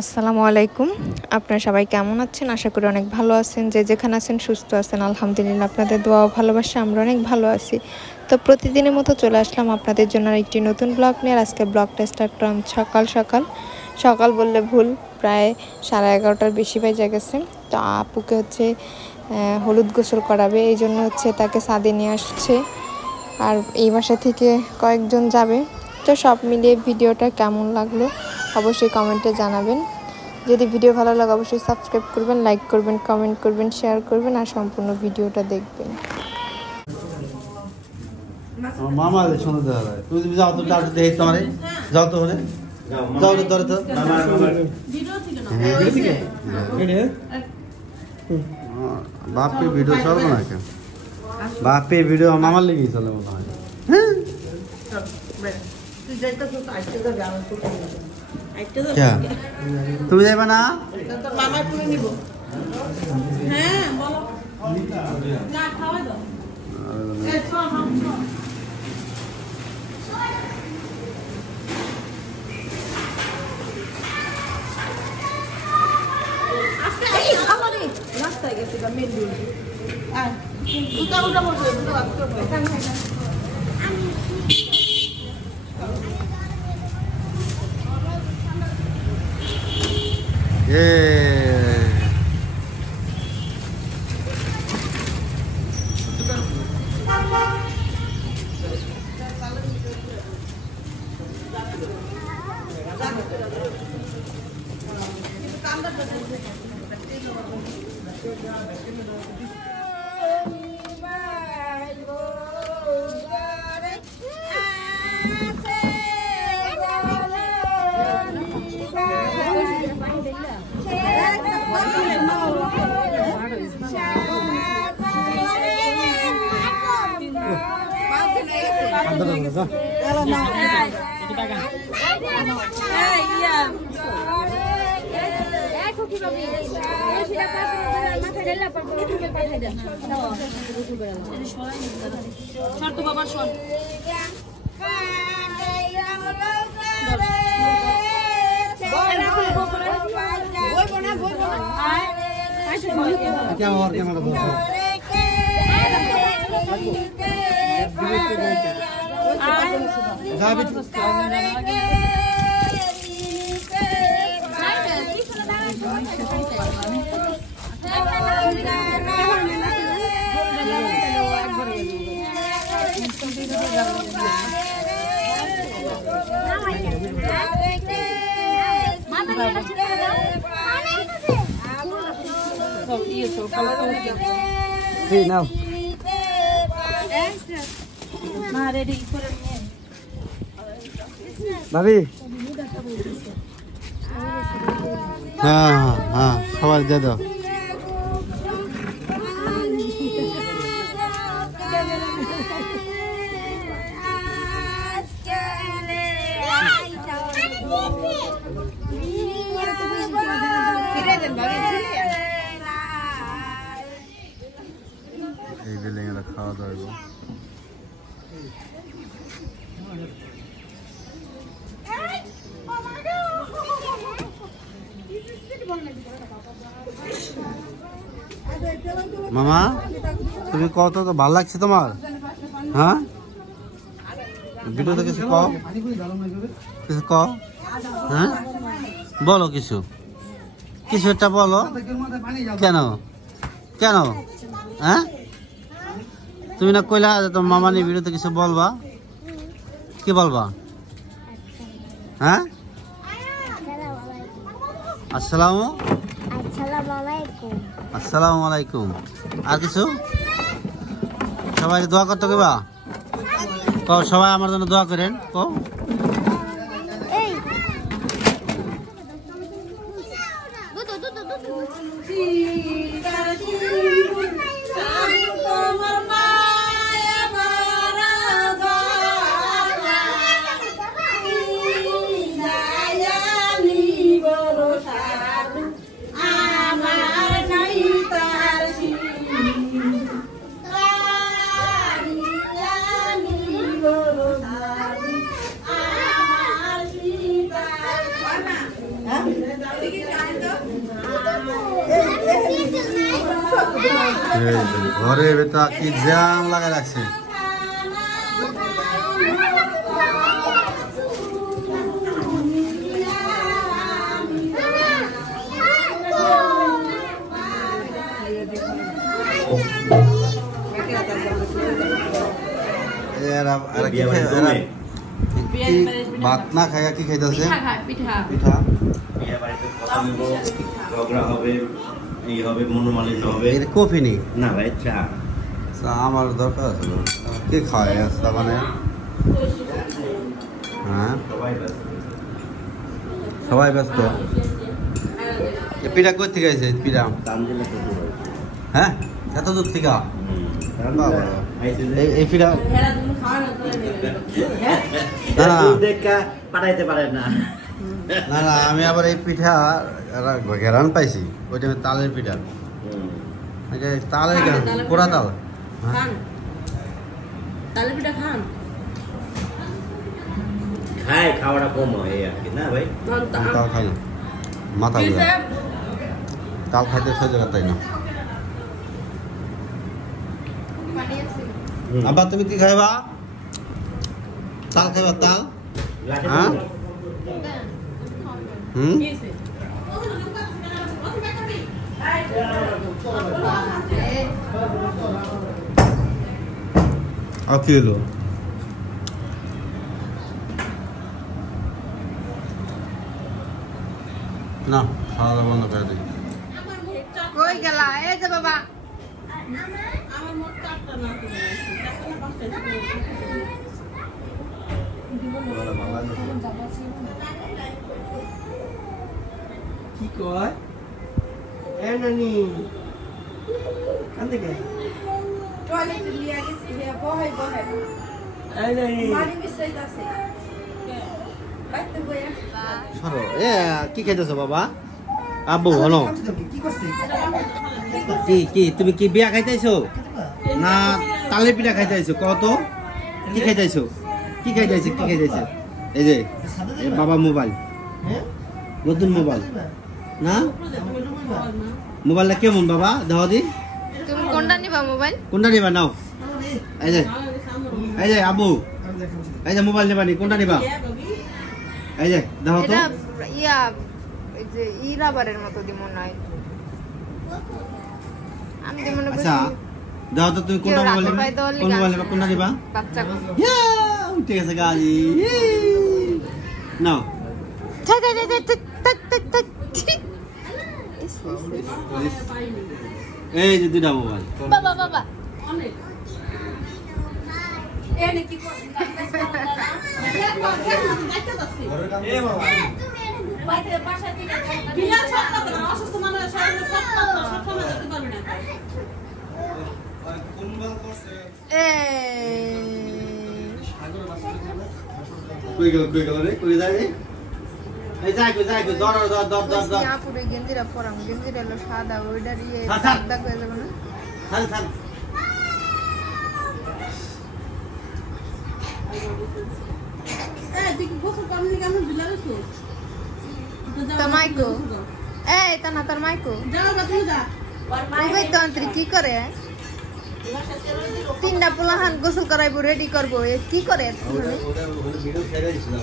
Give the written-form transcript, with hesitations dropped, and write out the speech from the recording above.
আসসালামু আলাইকুম। আপনারা সবাই কেমন আছেন? আশা করি অনেক ভালো আছেন। যে যেখানে আছেন সুস্থ আছেন, আলহামদুলিল্লাহ। আপনাদের দোয়া ও ভালোবাসা আমরা অনেক ভালো আছি। তো প্রতিদিনের মতো চলে আসলাম আপনাদের জন্য একটি নতুন ব্লগ নিয়ে। আজকে ব্লগটা স্টার্ট করলাম সকাল বললে ভুল, প্রায় 11:30টার বেশি বাজে গেছে। তো আপুকে হলুদ গোসল করাবে, এই জন্য তাকে ছাদে নিয়ে আসছে। আর এই বাসা থেকে কয়েকজন যাবে। তো সব মিলিয়ে ভিডিওটা কেমন লাগলো অবশ্যই কমেন্টে জানাবেন। যদি ভিডিও ভালো লাগে অবশ্যই সাবস্ক্রাইব করবেন, লাইক করবেন, কমেন্ট করবেন, শেয়ার করবেন আর সম্পূর্ণ ভিডিওটা দেখবেন। মামা শোনো দাদা, তুমি যাও তো ডাক্তার দেখে তোমারে যাও তো হলে যাও তো ধরে তো বাপে ভিডিও চলবো না কেন? বাপে ভিডিও মামার লেগেই চলে মনে হয়। তুমি যাইবে না? ভাবি হ্যাঁ হ্যাঁ সবাই দিয়ে দাও। এই বিল্ডিং এ খাওয়া দাওয়া মামা, তুমি কত তো ভালো লাগছে তোমার? হ্যাঁ, ভিডিওতে কিছু কও, কিছু কও। হ্যাঁ বলো, কিছু কিছু একটা বলো। কেন কেন? হ্যাঁ তুমি না কইলা তোমার মামা নিয়ে ভিডিওতে কিছু বলবা, কি বলবা? হ্যাঁ আসসালামু আলাইকুম। আর কিছু? সবাই দোয়া করতে কইবা? সবাই আমার জন্য দোয়া করেন। ঘরে বেটা কি জ্যাম লাগা রাখছে। ভাত না খাইয়া কি খাইতেছে? পিঠা। কফি নেই না ভাই, চা। আমার দরকার আছে। কি খায় চা মানে? হ্যাঁ সবাই ব্যস্ত। পিঠা কই থেকে আছে? পিঠা হ্যাঁ এত দূর থেকে? এই পিঠা পাঠাইতে পারেন না। না না, আমি আবার এই পিঠা ঘেরান পাইছি। ওই টাইমে তালের পিঠা, তালের পোড়া তাল। তালের পিঠা খান? খায়, খাওয়াটা কম হয় আর কি না ভাই। তাল খাই না, মাথা ঘুরা। তাল খাইতে সহ্য তাই না। আবার তুমি কি খাইবা? তাল খাইবা? তাল? হ্যাঁ আর কি হলো? না খাওয়া দাওয়া বন্ধ করে দিই। কই গেলা? এই যে বাবা আমার মোট 4টা না, 5টা। কি কয়? এ নানি কান্দে কে? টয়লেটে লিয়া গেছে, বহে বহে। এই নানি মারি মিশাইতাছে। বাইতে বইয়া। সরো। এ কি খাইতেছো বাবা? আব্বু হলো কি করছিস? কি কি তুমি কি বিয়া খাইতেছো না তালের পিঠা খাইতেছো? কত কি খাইতেছো? কি খাইতেছো? কি খাইতেছো? এই যে এই বাবা মোবাইল, নতুন মোবাইল না? মোবাইলটা কেমন বাবা? দাও দি। তুমি কোনটা নিবা মোবাইল? কোনটা নিবা? নাও। এই যে আব্বু, এই যে মোবাইল নিবা নি? কোনটা নিবা? এই যে দাও তো। এটা ইয়া এই যে রাবারের মতো দি মনে হয়। আমি যে মনে আচ্ছা দাও তো। তুমি কোনটা মোবাইল নিবা? কোন মোবাইল নিবা? কোনটা নিবা? বাচ্চা ইয়া ঠিক আছে গাজি নাও। এই যে দুটা মোবাইল। বাবা বাবা অনেক এনে কি করছিস? এ বাবা বাইতে বাসা থেকে বিলা ছাড়া না, অসুস্থ মানুষ শরীরে সব সময় যেতে পারবে না। কোন বল করছে? কই গেল রে? কই যায় রে? এই যাই দর পুরো গেঞ্জিরা পরাম, গেঞ্জিরা হলো সাদা, ওইটার ইয়ে ছাড়। সাদা হয়ে যাবে না? ছাড়। তুই কি গোসল করবি কেন? বিলারেছো তোর মাইকো? এই তা না, তোর মাইকো যাও বা তুমি যা। ওই তন্ত্রী কি করে? 3টা পোলাহান গোসল করাইবো, রেডি করবো, কি করে? ওটা ভিডিও ছেড়ে দিছিল।